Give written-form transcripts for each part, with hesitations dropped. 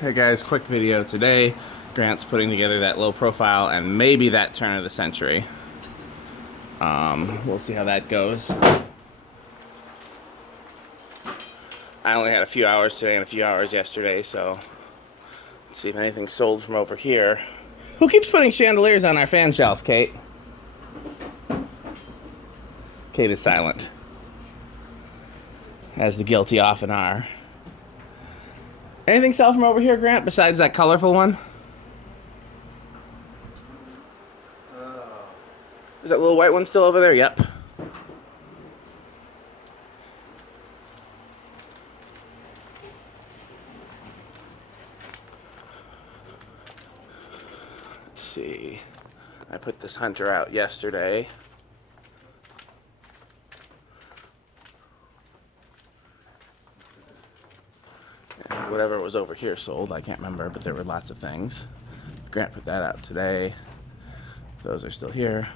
Hey guys, quick video today. Grant's putting together that low profile and maybe that turn of the century. We'll see how that goes. I only had a few hours today and a few hours yesterday, so let's see if anything's sold from over here. Who keeps putting chandeliers on our fan shelf, Kate? Kate is silent, as the guilty often are. Anything sell from over here, Grant, besides that colorful one? Is that little white one still over there? Yep. Let's see. I put this hunter out yesterday. And whatever was over here sold, I can't remember, but there were lots of things. Grant put that out today. Those are still here.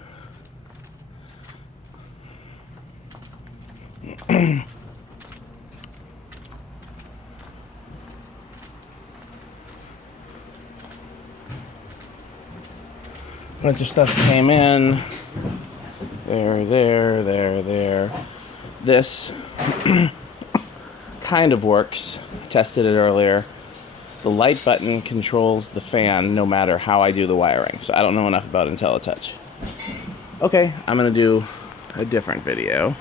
Bunch of stuff came in. There. This kind of works. I tested it earlier. The light button controls the fan no matter how I do the wiring. So I don't know enough about IntelliTouch. Okay, I'm gonna do a different video.